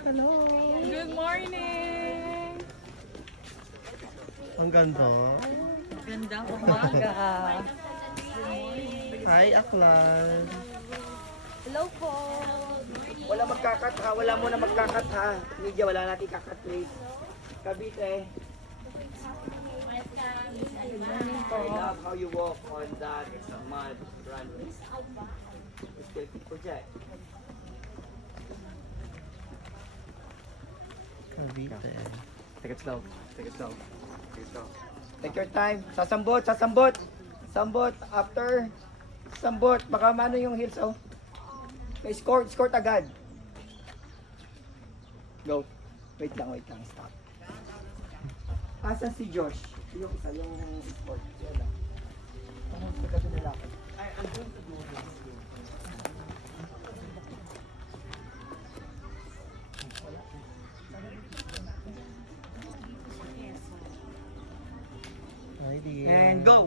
Hello. Good morning! Ang ganda. Gandang umaga. Hi, Aklan. Hello po. Wala magkakat ha, wala mo na magkakat ha. Media, wala natin kakat please. Cavite. I love how you walk on that mud runway. Still project. Cavite. Take it slow. Take it slow. Take it slow. Take your time. Sasambot, sasambot. Sambot after. Sambot. Baka mano yung heels oh. Okay, score agad. Go. Wait lang. Stop. Asan si Josh? Yung isa, yung sport. Yan lang. Parang sa gabi nila ako. I'm going to do this. Hi, dear. And go.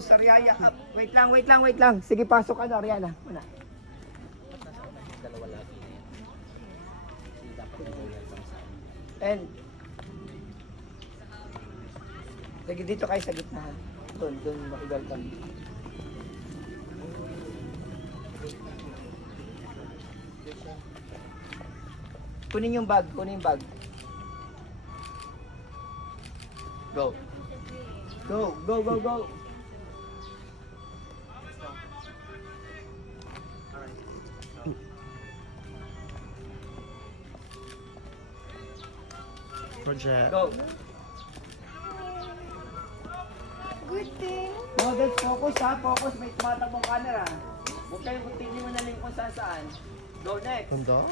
Sariaya up. Wait lang. Sige, pasok ka na, Ariana. Muna. And sige, dito kayo sa gitna. Doon maki-welcome. Kunin yung bag. Go. Project. Go. Good thing. Model, focus ha. Focus. May tumatakbong camera. Huwag kayong continue mo na lang kung saan. Go next. Ganda.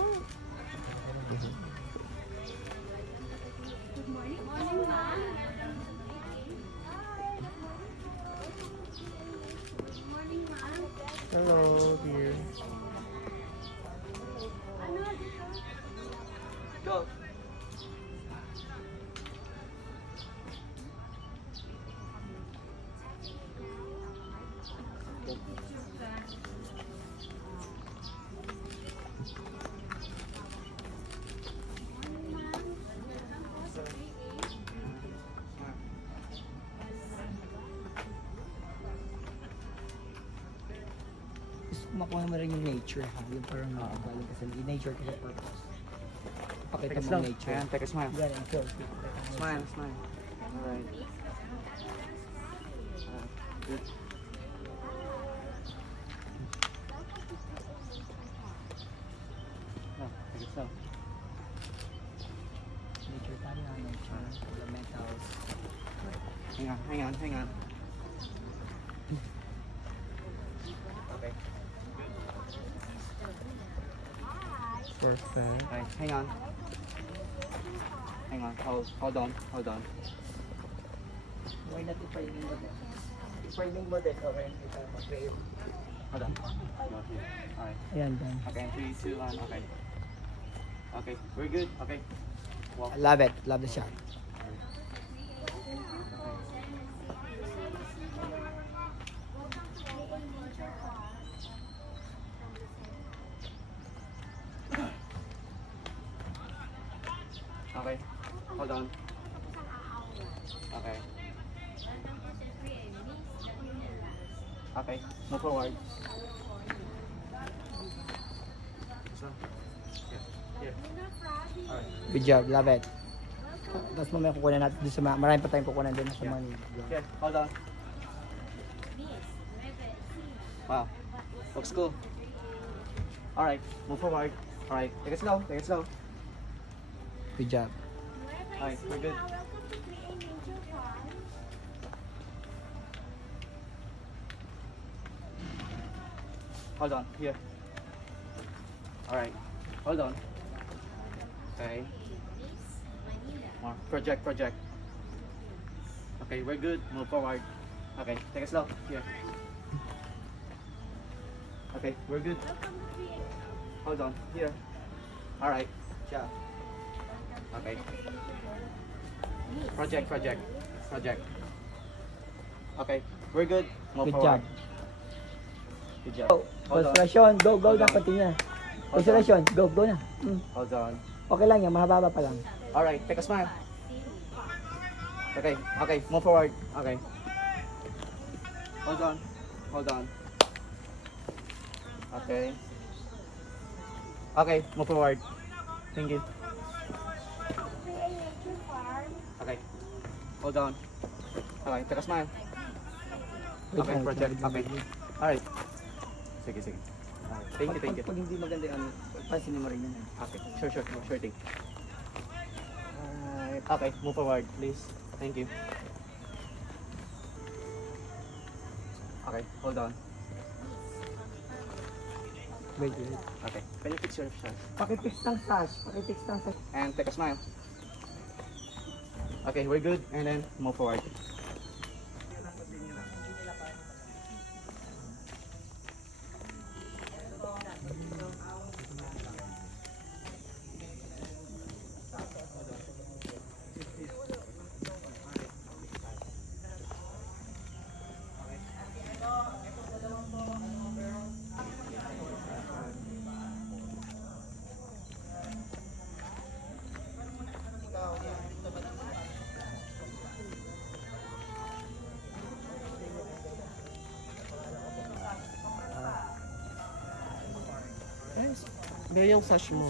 Hello, dear. Go. Gusto ko makuha mo rin yung nature ha. Yung parang galing kasi nature kasi purpose. Pakita mo yung nature. Ayan, take a smile. Yan, and feel. Smile. Alright. Good. No, take it slow. Nature tayo na, nature. Fundamentals. Hang on. Okay. Perfect. Right, hang on. Hold on. Why not i-framing mo din? I-framing mo din. Okay. Ito, mag-frame. Hold on. Go here. Alright. Ayan, done. Okay, 3, 2, 1, okay. Okay, we're good. Okay. Walk. I love it. Love the shot. Okay. Hold on. Okay. Okay. Move forward. So, here. Alright. Good job. Love it. Tapos mamaya kukunan natin doon sa mga, marami pa tayong kukunan doon sa mga Here. Hold on. Wow. Looks cool. Alright. Move forward. Alright. Take it slow. Good job. Alright. We're good. Hold on. Here. Alright. Hold on. Okay. More. Project. Okay, we're good. Move forward. Okay, take it slow. Here. Okay, we're good. Hold on. Here. Alright. Job. Okay. Project. Okay, we're good. Move Good forward. job. Good job. Go. Hold on. Constellation. Go Hold na. on. Continue na. Hold on. Constellation. Go na. Hold on. Okay lang yan, mahaba pa lang. Alright, take a smile. Okay, okay, move forward. Okay. Hold on. Hold on. Okay. Okay, move forward. Thank you. Okay. Hold on. Okay, take a smile. Okay, project. Okay. Alright. Sige, sige. Okay. Thank you, thank you. Pag hindi maganda yung ano, pansinin mo rin yun. Okay, sure thing. Alright. Okay, move forward, please. Thank you. Okay, hold on. Very good. Okay, can you fix your shot? Pakipix ng sash, pakipix ng sash. And take a smile. Okay, we're good. And then move forward. Guys, may yung sash mo.